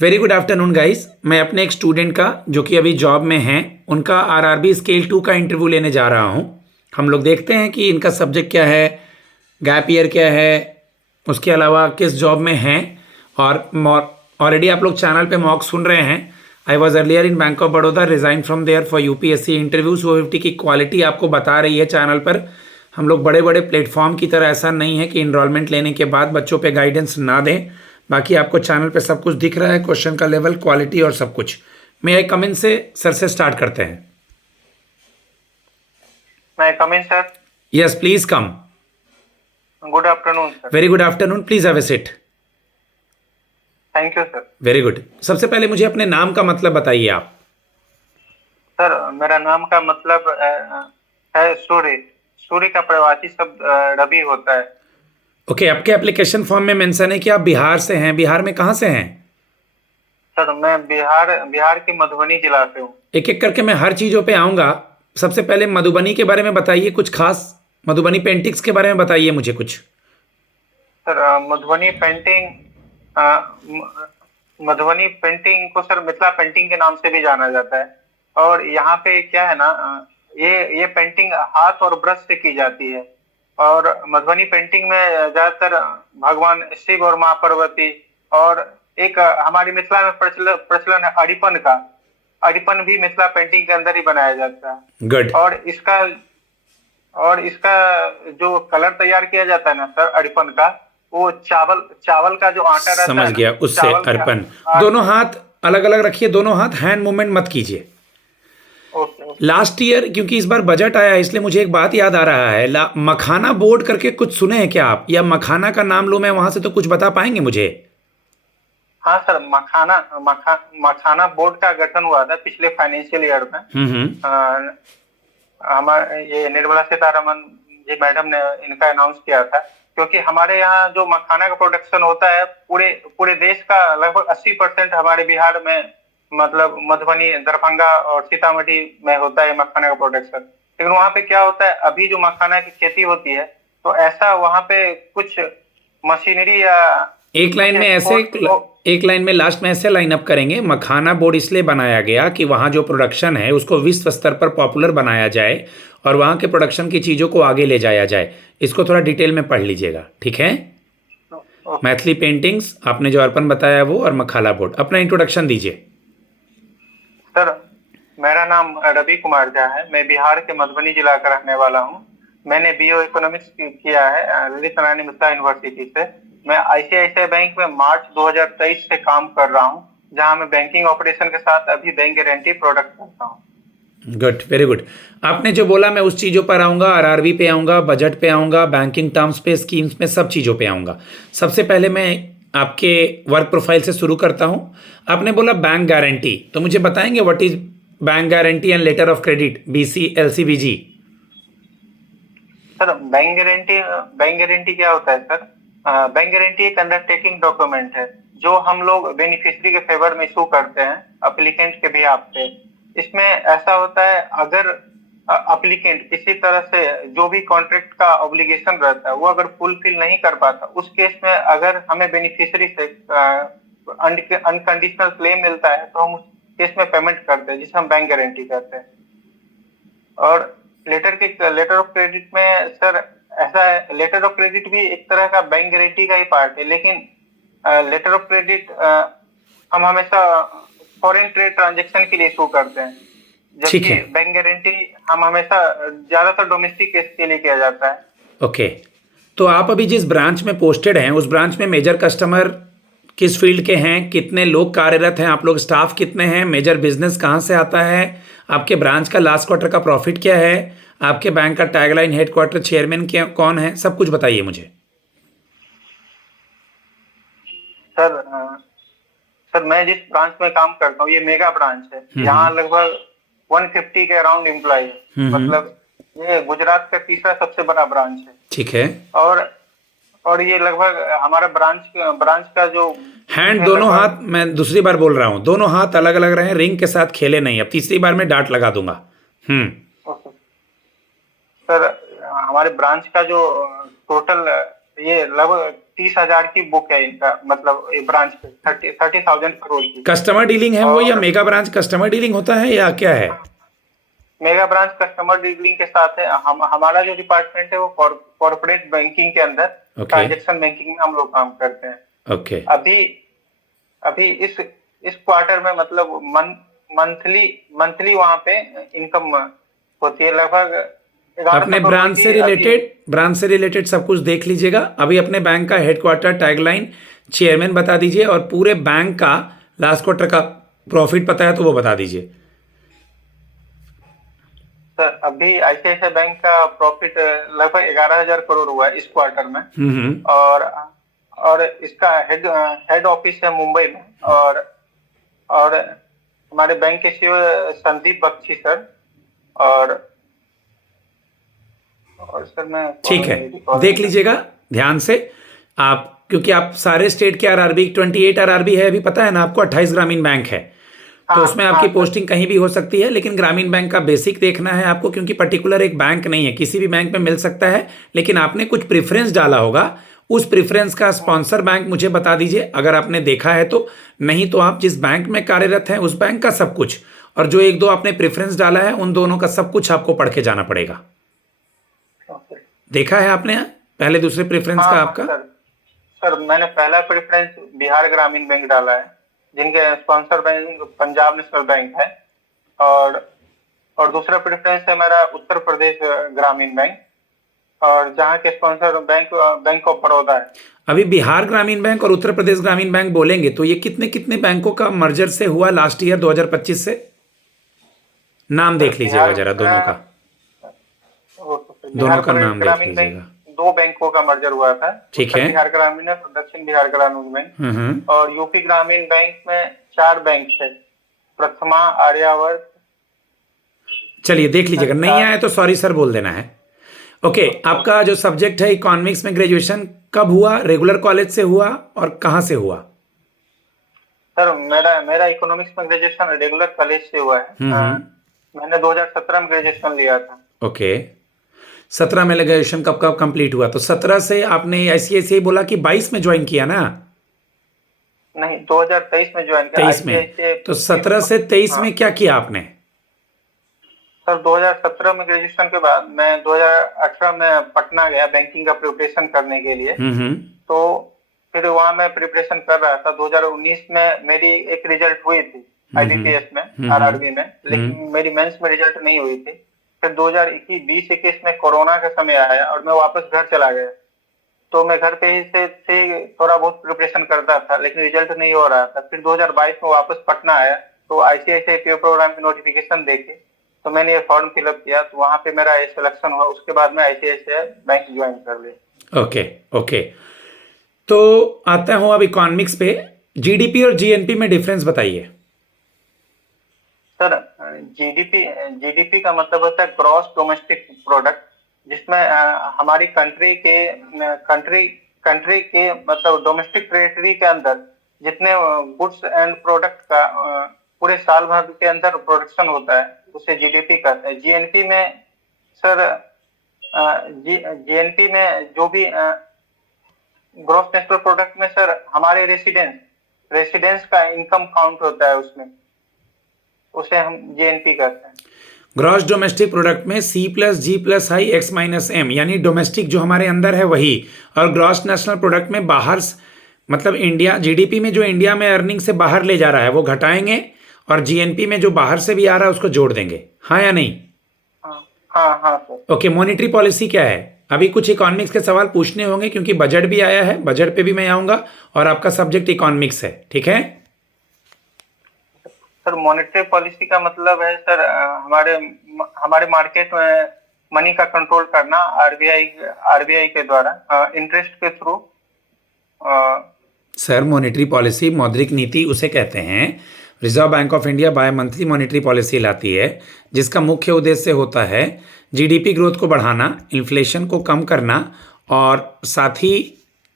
Very good afternoon guys. मैं अपने एक स्टूडेंट का जो कि अभी जॉब में हैं उनका आरआरबी स्केल 2 का इंटरव्यू लेने जा रहा हूं। हम लोग देखते हैं कि इनका सब्जेक्ट क्या है, गैप ईयर क्या है, उसके अलावा किस जॉब में हैं। और ऑलरेडी आप लोग चैनल पे मॉक सुन रहे हैं। I was earlier in Bank of Baroda, resign from there for UPSC interviews. वो 50 की क्वालिटी आपको बता रही है चैनल पर। हम लोग बड़े बड़े प्लेटफॉर्म की तरह ऐसा नहीं है कि इनरोलमेंट लेने के बाद बच्चों पे गाइडेंस ना दें। बाकी आपको चैनल पे सब कुछ दिख रहा है, क्वेश्चन का लेवल, क्वालिटी और सब कुछ। मैं आई कम इन से सर से स्टार्ट करते हैं। May I come in sir. Yes please come. Good afternoon sir. Very good afternoon, please have a seat. Thank you sir. Very good. सबसे पहले मुझे अपने नाम का मतलब बताइए आप। सर मेरा नाम का मतलब है सूर्य। सूर्य का प्रवासी शब्द रवि होता है। ओके, आपके एप्लीकेशन फॉर्म में मेंशन है कि आप बिहार से हैं। बिहार में कहाँ से हैं? सर मैं बिहार के मधुबनी जिला से हूँ। एक एक करके मैं हर चीज़ों पे आऊँगा। सबसे पहले मधुबनी के बारे में बताइए कुछ खास। मधुबनी पेंटिंग्स के बारे में बताइए मुझे कुछ। सर मधुबनी पेंटिंग को सर मिथिला पेंटिंग के नाम से भी जाना जाता है। और यहाँ पे क्या है ना, ये पेंटिंग हाथ और ब्रश से की जाती है। और मधुबनी पेंटिंग में ज्यादातर भगवान शिव और माँ पार्वती, और एक हमारी मिथिला में प्रचलन है अड़िपन का। अड़िपन भी मिथिला पेंटिंग के अंदर ही बनाया जाता है। गुड। और इसका जो कलर तैयार किया जाता है ना सर अड़िपन का, वो चावल चावल का जो आटा रहता समझ है ना, गया, उससे चावल का अर्पण। दोनों हाथ अलग अलग रखिए, दोनों हाथ हैंड मूवमेंट मत कीजिए। ओके। लास्ट ईयर क्योंकि इस बार बजट आया है इसलिए मुझे एक बात याद आ रहा है। मखाना बोर्ड करके कुछ सुने हैं क्या आप? या मखाना का नाम लूं मैं वहां से तो कुछ बता पाएंगे मुझे? हाँ सर, मखाना बोर्ड का गठन हुआ था पिछले फाइनेंशियल ईयर में। हम्म। हमारे ये निर्मला सीतारमन जी मैडम ने इनका अनाउंस किया था। क्योंकि हमारे यहाँ जो मखाना का प्रोडक्शन होता है, पूरे पूरे देश का लगभग 80% हमारे बिहार में, मतलब मधुबनी, दरभंगा और सीतामढ़ी में होता है मखाना का प्रोडक्शन। लेकिन वहाँ पे क्या होता है, अभी जो मखाना की खेती होती है, तो ऐसा वहाँ पे कुछ मशीनरी या एक लाइन में ऐसे, एक लाइन में लास्ट में ऐसे लाइन अप करेंगे। मखाना बोर्ड इसलिए बनाया गया कि वहाँ जो प्रोडक्शन है उसको विश्व स्तर पर पॉपुलर बनाया जाए और वहाँ के प्रोडक्शन की चीज़ों को आगे ले जाया जाए। इसको थोड़ा डिटेल में पढ़ लीजिएगा, ठीक है? मैथिली पेंटिंग्स आपने जो अर्पण बताया वो, और मखाना बोर्ड। अपना इंट्रोडक्शन दीजिए सर। मेरा नाम रवि कुमार झा है। मैं बिहार के मधुबनी जिला का रहने वाला हूँ। मैंने बीओ इकोनॉमिक्स किया है ललित नारायण मिथिला यूनिवर्सिटी से। मैं आईसीआईसीआई बैंक में मार्च 2023 से काम कर रहा हूँ, जहाँ मैं बैंकिंग ऑपरेशन के साथ अभी बैंक गारंटी प्रोडक्ट करता हूँ। Good, very good. आपने जो बोला मैं उस चीज़ों पर आऊँगा, आरआरबी पे आऊँगा, बजट पे आऊँगा, बैंकिंग टर्म्स पे, स्कीम्स में, सब चीज़ों पे आऊँगा। सबसे पहले मैं आपके वर्क प्रोफाइल से शुरू करता हूँ। आपने बोला बैंक गारंटी, तो मुझे बताएंगे what is bank guarantee and letter of credit, BC LCBG? Sir bank guarantee क्या होता है सर? बैंक गारंटी एक अंडरटेकिंग डॉक्यूमेंट है जो हम लोग बेनिफिशियरी के फेवर में इशू करते हैं अप्लीकेंट के बिहाफ पे। इसमें ऐसा होता है, अगर अप्लीकेंट किसी तरह से जो भी कॉन्ट्रैक्ट का ऑब्लिगेशन रहता है वो अगर फुलफिल नहीं कर पाता, उस केस में अगर हमें बेनिफिशियरी से अनकंडीशनल क्लेम मिलता है तो हम उस केस में पेमेंट करते हैं, जिसे हम बैंक गारंटी कहते हैं। और लेटर ऑफ क्रेडिट में सर ऐसा है, लेटर ऑफ क्रेडिट भी एक तरह का बैंक गारंटी का ही पार्ट है। लेकिन लेटर ऑफ क्रेडिट हम हमेशा फॉरेन ट्रेड ट्रांजैक्शन के लिए इशू करते हैं, जबकि बैंक गारंटी हम हमेशा ज्यादातर डोमेस्टिक केस के लिए किया जाता है। ओके, तो आप अभी जिस ब्रांच में पोस्टेड हैं उस ब्रांच में मेजर कस्टमर किस फील्ड के हैं? कितने लोग कार्यरत हैं आप लोग? स्टाफ कितने हैं? मेजर बिजनेस कहाँ से आता है? आपके ब्रांच का लास्ट क्वार्टर का प्रॉफिट क्या है? आपके बैंक का टैगलाइन, हेडक्वार्टर, चेयरमैन क्या, कौन है? सब कुछ बताइए मुझे। सर मैं जिस ब्रांच में काम करता हूँ ये मेगा ब्रांच है। यहाँ लगभग 150 के अराउंड एम्प्लॉय है। मतलब ये गुजरात का तीसरा सबसे बड़ा ब्रांच है। ठीक है। और ये लगभग हमारा ब्रांच का जो हैंड, दोनों हाथ, मैं दूसरी बार बोल रहा हूँ, दोनों हाथ अलग अलग रहे, रिंग के साथ खेले नहीं। अब तीसरी बार में डांट लगा दूंगा। सर हमारे ब्रांच का जो टोटल ये लगभग 30,000 की बुक है इनका, मतलब ब्रांच पे 30,000 करोड़ की। कस्टमर डीलिंग है वो, या और मेगा ब्रांच कस्टमर डीलिंग होता है, या क्या है? मेगा ब्रांच कस्टमर डीलिंग के साथ है। हमारा जो डिपार्टमेंट है वो कॉर्पोरेट बैंकिंग के अंदर ओके ट्रांजेक्शन बैंकिंग में हम लोग काम करते हैं। ओके। अभी अभी इस क्वार्टर में मतलब मंथली मंथली वहां पे इनकम होती है लगभग 1100 अपने करोड़ की अभी। ब्रांच से रिलेटेड सब कुछ देख लीजिएगा। अभी अपने बैंक का हेडक्वार्टर, टैगलाइन, चेयरमैन बता दीजिए, और पूरे बैंक का लास्ट क्वार्टर का प्रॉफिट पता है तो वो बता दीजिए। सर अभी आईसीआईसीआई बैंक का प्रॉफिट लगभग 11,000 करोड़ हुआ है इस क्वार्टर में। हम्म। और और इसका हेड ऑफिस है मुंबई में। और हमारे बैंक के सीईओ संदीप बख्शी सर। और सर मैं ठीक है, देख लीजिएगा ध्यान से आप, क्योंकि आप सारे स्टेट के आरआरबी, 28 आरआरबी है अभी, पता है ना आपको, 28 ग्रामीण बैंक है, तो हाँ उसमें हाँ आपकी सर। पोस्टिंग कहीं भी हो सकती है, लेकिन ग्रामीण बैंक का बेसिक देखना है आपको, क्योंकि पर्टिकुलर एक बैंक नहीं है, किसी भी बैंक में मिल सकता है, लेकिन आपने कुछ प्रेफरेंस डाला होगा। उस प्रेफरेंस का स्पॉन्सर बैंक मुझे बता दीजिए अगर आपने देखा है तो, नहीं तो आप जिस बैंक में कार्यरत हैं उस बैंक का सब कुछ, और जो एक दो आपने प्रेफरेंस डाला है उन दोनों का सब कुछ आपको पढ़ के जाना पड़ेगा। ओके। देखा है आपने पहले दूसरे प्रेफरेंस हाँ का हाँ आपका? सर। सर मैंने पहला प्रेफरेंस बिहार ग्रामीण बैंक डाला है, जिनके sponsor bank Punjab national bank है। और दूसरा प्रेफरेंस है मेरा उत्तर प्रदेश ग्रामीण बैंक, और जहाँ के स्पॉन्सर बैंक ऑफ बड़ौदा है। अभी बिहार ग्रामीण बैंक और उत्तर प्रदेश ग्रामीण बैंक बोलेंगे तो ये कितने कितने बैंकों का मर्जर से हुआ लास्ट ईयर 2025 से? नाम सर देख लीजिएगा जरा दोनों का, दोनों बिहार का नाम देख ग्रामीण बैंक लीजिएगा। दो बैंकों का मर्जर हुआ था। ठीक उत्तर है। बिहार ग्रामीण है, दक्षिण बिहार ग्रामीण बैंक। हम्म। और यूपी ग्रामीण बैंक में 4 बैंक है, प्रथमा, आर्यावर्त। चलिए देख लीजिएगा, नहीं आया तो सॉरी सर बोल देना है। ओके, आपका जो सब्जेक्ट है इकोनॉमिक्स में ग्रेजुएशन कब हुआ, रेगुलर कॉलेज से हुआ और कहाँ से हुआ? सर मेरा इकोनॉमिक्स में ग्रेजुएशन रेगुलर कॉलेज से हुआ है। मैंने 2017 में ग्रेजुएशन लिया था। ओके, 17 में ग्रेजुएशन कब कब कंप्लीट हुआ? तो 17 से आपने ऐसे बोला कि 22 में ज्वाइन किया ना? नहीं, 2023 में ज्वाइन किया 23 में, तो 17 से 23 में क्या किया आपने? सर 2017 में ग्रेजुएशन के बाद मैं 2018 में पटना गया बैंकिंग का प्रिपरेशन करने के लिए। तो फिर वहां मैं प्रिपरेशन कर रहा था। 2019 में मेरी एक रिजल्ट हुई थी आईबीपीएस में, आरआरबी में, लेकिन मेरी मेंस में रिजल्ट नहीं हुई थी। फिर 2020-21 में कोरोना का समय आया और मैं वापस घर चला गया। तो मैं घर पे ही से थोड़ा बहुत प्रिपरेशन करता था, लेकिन रिजल्ट नहीं हो रहा था। फिर 2022 में वापस पटना आया, तो आईसीआईसीआई पीओ प्रोग्राम की नोटिफिकेशन देखे, तो मैंने ये फॉर्म फिलअप किया, तो वहां पे मेरा सिलेक्शन हुआ। उसके बाद मैं आईसीआईसीआई बैंक ज्वाइन कर लिया। ओके ओके, तो आता हूं अब इकोनॉमिक्स पे। जीडीपी और जीएनपी में डिफरेंस बताइए। सर जीडीपी का मतलब होता है ग्रॉस डोमेस्टिक प्रोडक्ट, जिसमें हमारी कंट्री के मतलब डोमेस्टिक टेरिटरी के अंदर जितने गुड्स एंड प्रोडक्ट का पूरे साल भर के अंदर प्रोडक्शन होता है, उसे जीडीपी कहते हैं। जीएनपी में सर जीएनपी में जो भी ग्रॉस नेशनल प्रोडक्ट में सर हमारे रेसिडेंस का इनकम काउंट होता है, उसमें उसे हम जीएनपी कहते हैं। ग्रॉस डोमेस्टिक प्रोडक्ट में सी प्लस जी प्लस आई एक्स माइनस एम, यानी डोमेस्टिक जो हमारे अंदर है वही, और ग्रॉस नेशनल प्रोडक्ट में बाहर, मतलब इंडिया, जीडीपी में जो इंडिया में अर्निंग से बाहर ले जा रहा है वो घटाएंगे, और जीएनपी में जो बाहर से भी आ रहा है उसको जोड़ देंगे। हाँ या नहीं? हाँ सर। ओके, मॉनेटरी पॉलिसी क्या है? अभी कुछ इकोनॉमिक्स के सवाल पूछने होंगे क्योंकि बजट भी आया है, बजट पे भी मैं आऊंगा, और आपका सब्जेक्ट इकोनॉमिक्स है, ठीक है? सर मॉनेटरी पॉलिसी का मतलब है सर हमारे मार्केट में मनी का कंट्रोल करना, आरबीआई के द्वारा इंटरेस्ट के थ्रू। सर मॉनेटरी पॉलिसी, मौद्रिक नीति उसे कहते हैं। Reserve bank of India by monthly monetary policy लाती है, जिसका मुख्य उद्देश्य होता है जीडीपी ग्रोथ को बढ़ाना, इन्फ्लेशन को कम करना, और साथ ही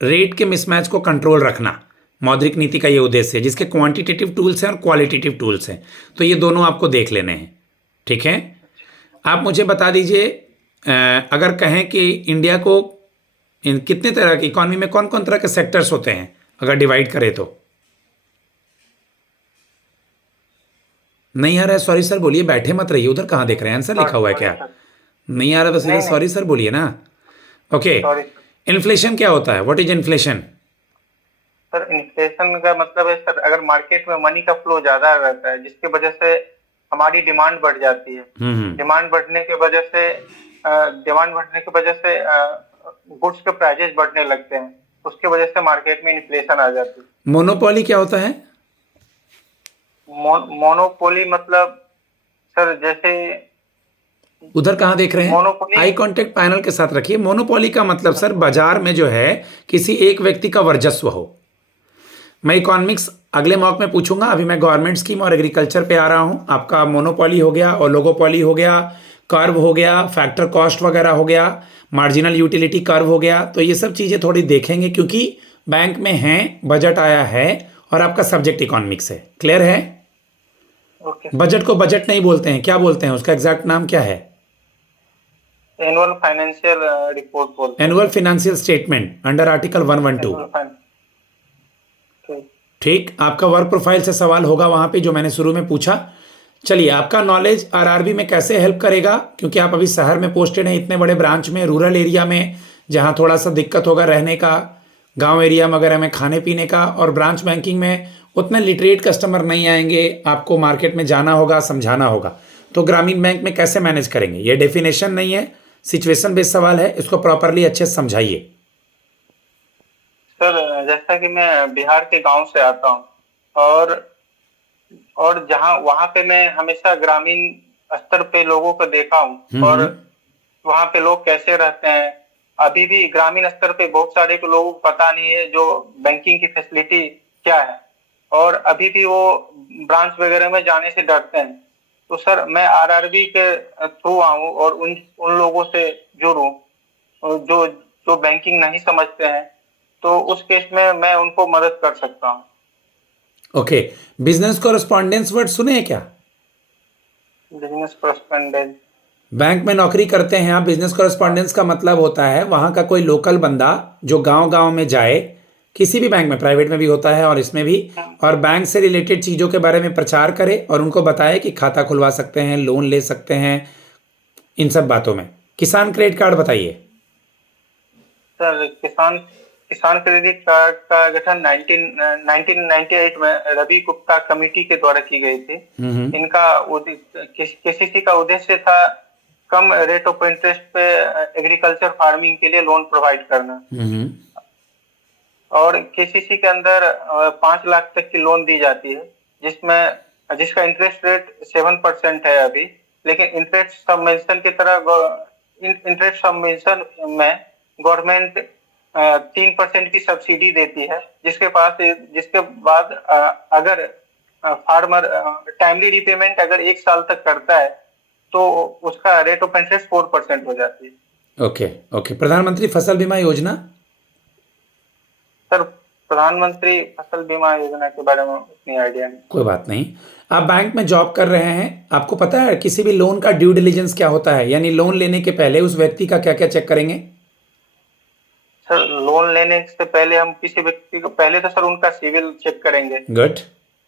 रेट के मिसमैच को कंट्रोल रखना। मौद्रिक नीति का ये उद्देश्य है, जिसके क्वांटिटेटिव टूल्स हैं और क्वालिटेटिव टूल्स हैं, तो ये दोनों आपको देख लेने हैं, ठीक है? आप मुझे बता दीजिए, अगर कहें कि इंडिया को इन कितने तरह की इकॉनमी में कौन कौन तरह के सेक्टर्स होते हैं अगर डिवाइड करें तो? नहीं आ रहा है? सॉरी सर बोलिए, बैठे मत रहिए, उधर कहाँ देख रहे हैं? आंसर लिखा हुआ है सॉरी क्या? सर। नहीं आ रहा तो सीधा नहीं नहीं, सॉरी सर बोलिए ना। ओके, सॉरी इन्फ्लेशन क्या होता है? What is inflation? Sir. Inflation का मतलब है सर, अगर मार्केट में मनी का फ्लो ज्यादा रहता है जिसकी वजह से हमारी डिमांड बढ़ जाती है। हम्म। डिमांड बढ़ने की वजह से गुड्स के प्राइजेस बढ़ने लगते हैं, उसकी वजह से मार्केट में इन्फ्लेशन आ जाती है। मोनोपोली क्या होता है? मोनोपोली मतलब सर जैसे उधर कहाँ देख रहे हैं? मोनोपोली। आई कांटेक्ट पैनल के साथ रखिए। मोनोपोली का मतलब सर बाजार में जो है किसी एक व्यक्ति का वर्चस्व हो। मैं इकोनॉमिक्स अगले मॉक में पूछूंगा, अभी मैं गवर्नमेंट स्कीम और एग्रीकल्चर पे आ रहा हूं। आपका मोनोपोली हो गया, ओलिगोपोली हो गया, कर्व हो गया, फैक्टर कॉस्ट वगैरह हो गया, मार्जिनल यूटिलिटी कर्व हो गया। तो ये सब चीज़ें थोड़ी देखेंगे क्योंकि बैंक में हैं, बजट आया है और आपका सब्जेक्ट इकोनॉमिक्स है। क्लियर है? ओके। बजट को बजट नहीं बोलते हैं, क्या बोलते हैं? उसका एग्जैक्ट नाम क्या है? एनुअल फाइनेंशियल रिपोर्ट बोलते हैं annual sir. Financial statement under article 112। Annual fine ठीक। ठीक, आपका वर्क प्रोफाइल से सवाल होगा वहां पे जो मैंने शुरू में पूछा। चलिए, आपका नॉलेज आरआरबी में कैसे हेल्प करेगा? क्योंकि आप अभी शहर में पोस्टेड हैं, इतने बड़े ब्रांच में, रूरल एरिया में जहां थोड़ा सा दिक्कत होगा रहने का, गांव एरिया वगैरह में खाने पीने का, और ब्रांच बैंकिंग में उतने लिटरेट कस्टमर नहीं आएंगे, आपको मार्केट में जाना होगा, समझाना होगा। तो ग्रामीण बैंक में कैसे मैनेज करेंगे? ये डेफिनेशन नहीं है, सिचुएशन बेस्ड सवाल है, इसको प्रॉपरली अच्छे से समझाइए। सर जैसा कि मैं बिहार के गांव से आता हूँ, और जहाँ वहाँ पे मैं हमेशा ग्रामीण स्तर पे लोगों को देखा हूँ, और वहाँ पे लोग कैसे रहते हैं। अभी भी ग्रामीण स्तर पे बहुत सारे को लोगों को पता नहीं है जो बैंकिंग की फैसिलिटी क्या है, और अभी भी वो ब्रांच वगैरह में जाने से डरते हैं। तो सर मैं आरआरबी के थ्रू आऊँ और उन उन लोगों से जुड़ूं जो जो बैंकिंग नहीं समझते हैं, तो उस केस में मैं उनको मदद कर सकता हूँ। ओके, बिजनेस कॉरेस्पॉन्डेंस वर्ड सुने हैं क्या? Business correspondent. बैंक में नौकरी करते हैं आप, बिजनेस कॉरेस्पॉन्डेंस का मतलब होता है वहाँ का कोई लोकल बंदा जो गांव गांव में जाए, किसी भी बैंक में, प्राइवेट में भी होता है और इसमें भी, और बैंक से रिलेटेड चीज़ों के बारे में प्रचार करे और उनको बताए कि खाता खुलवा सकते हैं, लोन ले सकते हैं, इन सब बातों में। किसान क्रेडिट कार्ड बताइए। सर किसान किसान क्रेडिट कार्ड का गठन 1998 में रवि गुप्ता कमेटी के द्वारा की गई थी। इनका केसीसी का उद्देश्य था कम रेट ऑफ इंटरेस्ट पे एग्रीकल्चर फार्मिंग के लिए लोन प्रोवाइड करना, और केसीसी के अंदर 5 लाख तक की लोन दी जाती है, जिसका इंटरेस्ट रेट 7% है अभी। लेकिन इंटरेस्ट सबमेंशन में गवर्नमेंट 3% की सब्सिडी देती है, जिसके बाद अगर फार्मर टाइमली रिपेमेंट अगर 1 साल तक करता है तो उसका रेट ऑफ इंटरेस्ट 4% हो जाती है। ओके ओके, प्रधानमंत्री फसल बीमा योजना। सर प्रधानमंत्री फसल बीमा योजना के बारे में उतनी आइडिया नहीं। कोई बात नहीं। आप बैंक में जॉब कर रहे हैं, आपको पता है किसी भी लोन का ड्यू डिलिजेंस क्या होता है? यानी लोन लेने के पहले उस व्यक्ति का क्या क्या चेक करेंगे? सर लोन लेने से पहले हम किसी व्यक्ति को पहले तो सर उनका सिविल चेक करेंगे। गुड।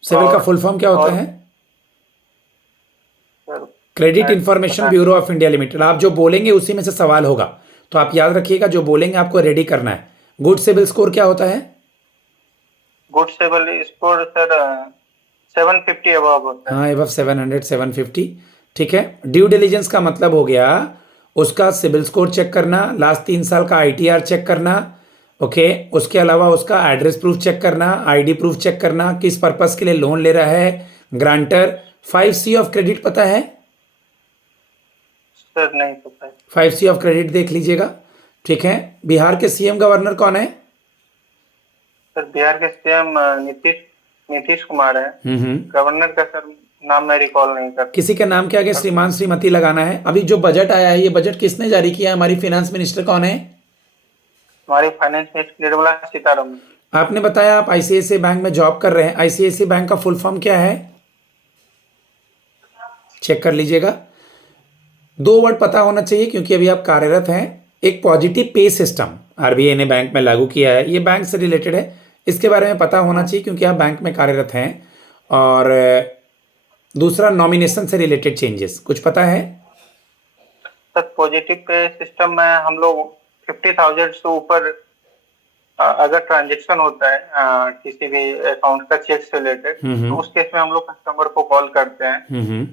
सिविल का फुल फॉर्म क्या होता है? Credit information bureau of India limited. आप जो बोलेंगे उसी में से सवाल होगा, तो आप याद रखिएगा, जो बोलेंगे आपको रेडी करना है। गुड सिविल स्कोर क्या होता है? Good civil score sir 750 above होता है। हाँ, अबव 700 750। ठीक है। ड्यू डिलिजेंस का मतलब हो गया उसका सिबिल स्कोर चेक करना, लास्ट 3 साल का आईटीआर चेक करना। ओके, उसके अलावा उसका एड्रेस प्रूफ चेक करना, आईडी प्रूफ चेक करना, किस पर्पस के लिए लोन ले रहा है, ग्रांटर। 5C ऑफ क्रेडिट पता है? सर नहीं पता है। 5C ऑफ क्रेडिट देख लीजिएगा। ठीक है। बिहार के सीएम गवर्नर कौन है? सर बिहार के सीएम नीतीश कुमार है। गवर्नर का सर नाम मैं रिकॉल नहीं कर। किसी के नाम के आगे श्रीमान श्रीमती लगाना है। अभी जो बजट आया है, ये बजट किसने जारी किया है? हमारी फाइनेंस मिनिस्टर कौन है? हमारी फाइनेंस मिनिस्टर निर्मला सीतारमण। आपने बताया आप आईसीआईसीआई बैंक में जॉब कर रहे हैं। आईसीआईसीआई बैंक का फुल फॉर्म क्या है? चेक कर लीजिएगा। 2 वर्ड पता होना चाहिए क्योंकि अभी आप कार्यरत हैं। एक पॉजिटिव पे सिस्टम आरबीआई ने बैंक में लागू किया है, ये बैंक से रिलेटेड है, इसके बारे में पता होना चाहिए क्योंकि आप बैंक में कार्यरत हैं। और दूसरा नॉमिनेशन से रिलेटेड चेंजेस कुछ पता है? सर पॉजिटिव पे सिस्टम में हम लोग 50,000 से ऊपर अगर ट्रांजेक्शन होता है किसी भी अकाउंट का चेक से रिलेटेड, तो उस केस में हम लोग कस्टमर को कॉल करते हैं।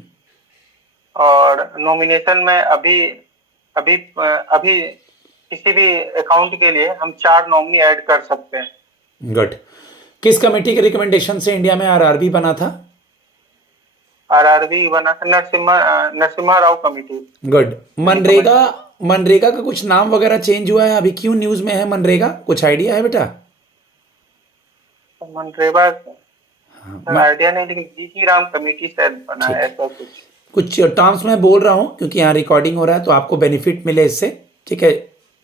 और नॉमिनेशन में अभी अभी अभी किसी भी अकाउंट के लिए हम 4 नॉमिनी ऐड कर सकते हैं। गुड। किस कमेटी के रिकमेंडेशन से इंडिया में आरआरबी बना था? आरआरबी बना था नरसिम्हा राव कमेटी। गुड। मनरेगा का कुछ नाम वगैरह चेंज हुआ है, अभी क्यों न्यूज में है मनरेगा, कुछ आइडिया है बेटा? मनरेगा आइडिया नहीं, लेकिन जीसी राम कमेटी शायद बना है ऐसा कुछ टर्म्स में बोल रहा हूँ क्योंकि यहाँ रिकॉर्डिंग हो रहा है तो आपको बेनिफिट मिले इससे, ठीक है।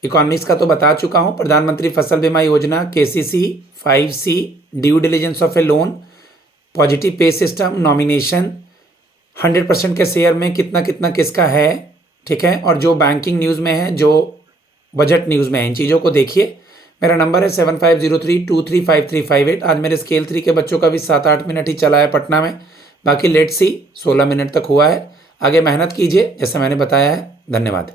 इकोनॉमिक्स का तो बता चुका हूँ, प्रधानमंत्री फसल बीमा योजना, KCC, 5C, due diligence of A loan, positive pay system, nomination, 100% के शेयर में कितना कितना किसका है, ठीक है। और जो बैंकिंग न्यूज़ में है, जो बजट न्यूज़ में है, इन चीज़ों को देखिए। मेरा नंबर है 7503235358। आज मेरे स्केल 3 के बच्चों का भी 7-8 मिनट ही चला है पटना में, बाकी लेट्स सी 16 मिनट तक हुआ है। आगे मेहनत कीजिए जैसे मैंने बताया है। धन्यवाद।